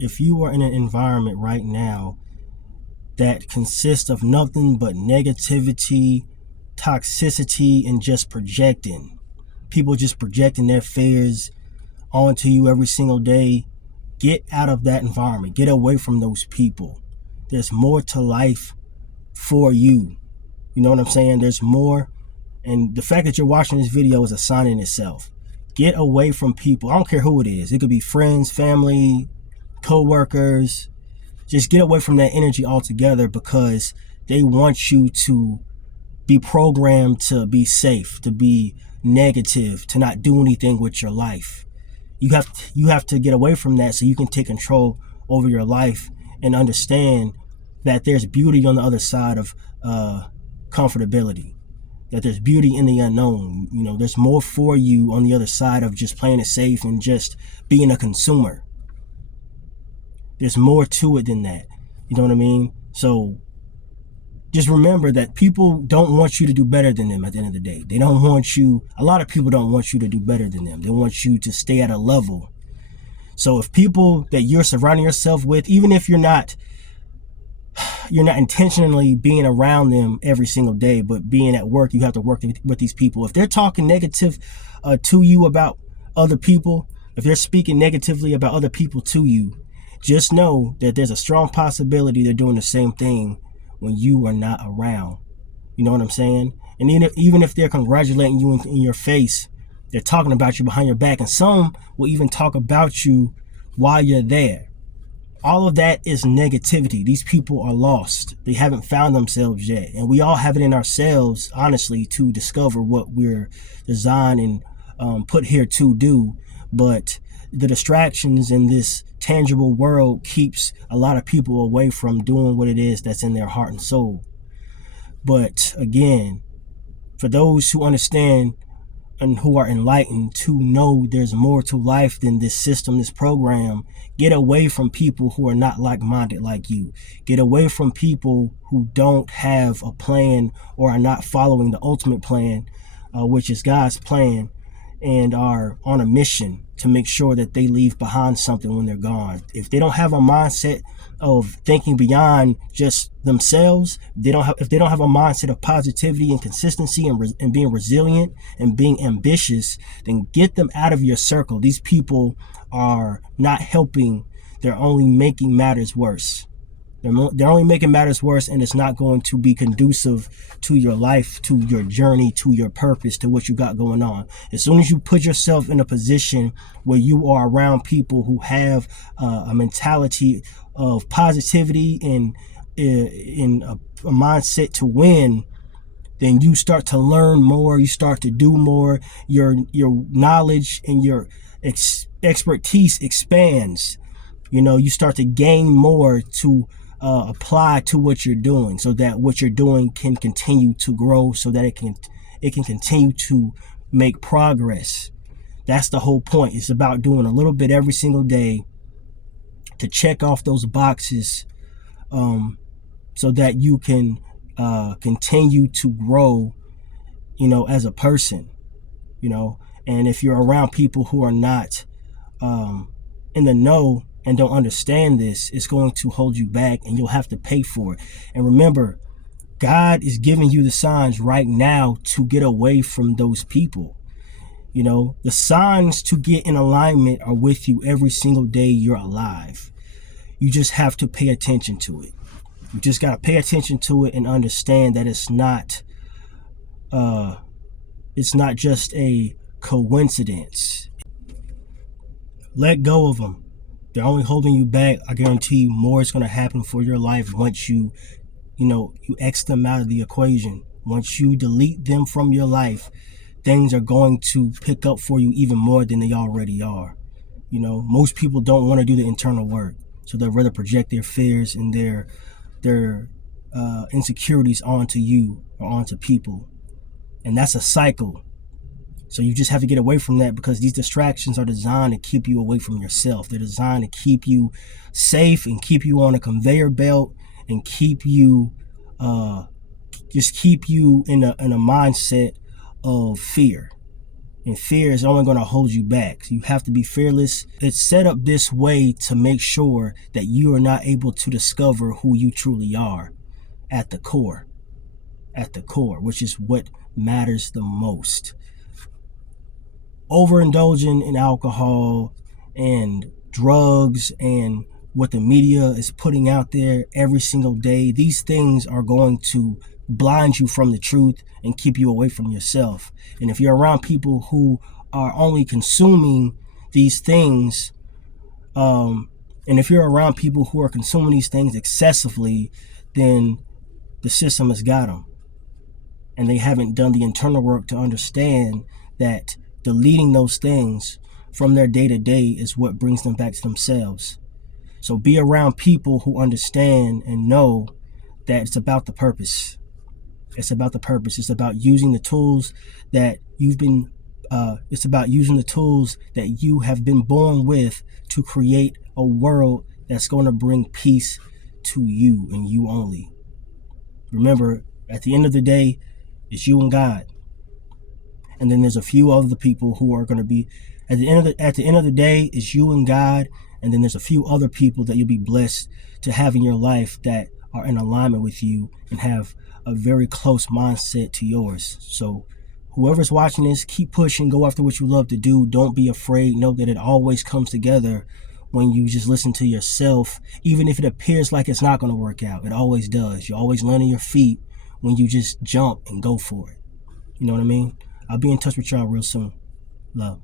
If you are in an environment right now that consists of nothing but negativity, toxicity, and just projecting, people just projecting their fears onto you every single day, get out of that environment. Get away from those people. There's more to life for you. You know what I'm saying? There's more. And the fact that you're watching this video is a sign in itself. Get away from people. I don't care who it is. It could be friends, family, co-workers. Just get away from that energy altogether, because they want you to be programmed to be safe, to be negative, to not do anything with your life. You have to get away from that so you can take control over your life and understand that there's beauty on the other side of comfortability, that there's beauty in the unknown. You know, there's more for you on the other side of just playing it safe and just being a consumer. There's more to it than that. You know what I mean? So just remember that people don't want you to do better than them at the end of the day. They don't want you, a lot of people don't want you to do better than them. They want you to stay at a level. So if people that you're surrounding yourself with, even if you're not intentionally being around them every single day, but being at work, you have to work with these people. If they're talking negative to you about other people, if they're speaking negatively about other people to you, just know that there's a strong possibility they're doing the same thing when you are not around. You know what I'm saying? And even if they're congratulating you in your face, they're talking about you behind your back, and some will even talk about you while you're there. All of that is negativity. These people are lost. They haven't found themselves yet. And we all have it in ourselves, honestly, to discover what we're designed and put here to do. But the distractions in this tangible world keeps a lot of people away from doing what it is that's in their heart and soul. But again, for those who understand and who are enlightened to know there's more to life than this system, this program, get away from people who are not like-minded like you. Get away from people who don't have a plan or are not following the ultimate plan, which is God's plan, and are on a mission to make sure that they leave behind something when they're gone. If they don't have a mindset of thinking beyond just themselves, if they don't have a mindset of positivity and consistency and being resilient and being ambitious, then get them out of your circle. These people are not helping. They're only making matters worse. They're only making matters worse, and it's not going to be conducive to your life, to your journey, to your purpose, to what you got going on. As soon as you put yourself in a position where you are around people who have a mentality of positivity and in a mindset to win, then you start to learn more, you start to do more, your knowledge and your expertise expands. You know, you start to gain more to apply to what you're doing, so that what you're doing can continue to grow, so that it can continue to make progress. That's the whole point. It's about doing a little bit every single day to check off those boxes, so that you can continue to grow, you know, as a person, you know. And if you're around people who are not in the know and don't understand this, it's going to hold you back, and you'll have to pay for it. And remember, God is giving you the signs right now to get away from those people. You know, the signs to get in alignment are with you every single day you're alive. You just have to pay attention to it. You just got to pay attention to it and understand that it's not just a coincidence. Let go of them. They're only holding you back. I guarantee you more is going to happen for your life once you X them out of the equation. Once you delete them from your life, things are going to pick up for you even more than they already are. You know, most people don't want to do the internal work, so they'll rather project their fears and their insecurities onto you or onto people. And that's a cycle. So you just have to get away from that, because these distractions are designed to keep you away from yourself. They're designed to keep you safe and keep you on a conveyor belt and keep you just keep you in a mindset of fear. And fear is only going to hold you back. So you have to be fearless. It's set up this way to make sure that you are not able to discover who you truly are at the core. At the core, which is what matters the most. Overindulging in alcohol and drugs and what the media is putting out there every single day, these things are going to blind you from the truth and keep you away from yourself. And if you're around people who are only consuming these things, and if you're around people who are consuming these things excessively, then the system has got them. And they haven't done the internal work to understand that deleting those things from their day-to-day is what brings them back to themselves. So be around people who understand and know that it's about the purpose. It's about the purpose. It's about using the tools that you've been it's about using the tools that you have been born with to create a world that's going to bring peace to you and you only. Remember, at the end of the day, it's you and God. And then there's a few other people who are going to be at the end of the day, it's you and God, and then there's a few other people that you'll be blessed to have in your life that are in alignment with you and have a very close mindset to yours. So whoever's watching this, keep pushing, go after what you love to do. Don't be afraid. Know that it always comes together when you just listen to yourself, even if it appears like it's not going to work out. It always does. You always land on your feet when you just jump and go for it. You know what I mean? I'll be in touch with y'all real soon. Love.